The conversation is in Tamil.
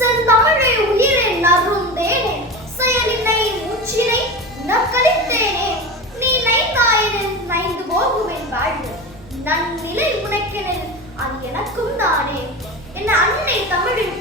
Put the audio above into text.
செந்தமிழை உயிரின் அருந்தேனே, செயலினை மூச்சினை நற்கழித்தேனே. நீ நைந்தாயினில் நைந்து போகும் என் வாழ்வு, நன்னிலை உனக்கெனில் அது எனக்கும் தானே. என் அன்னை தமிழில்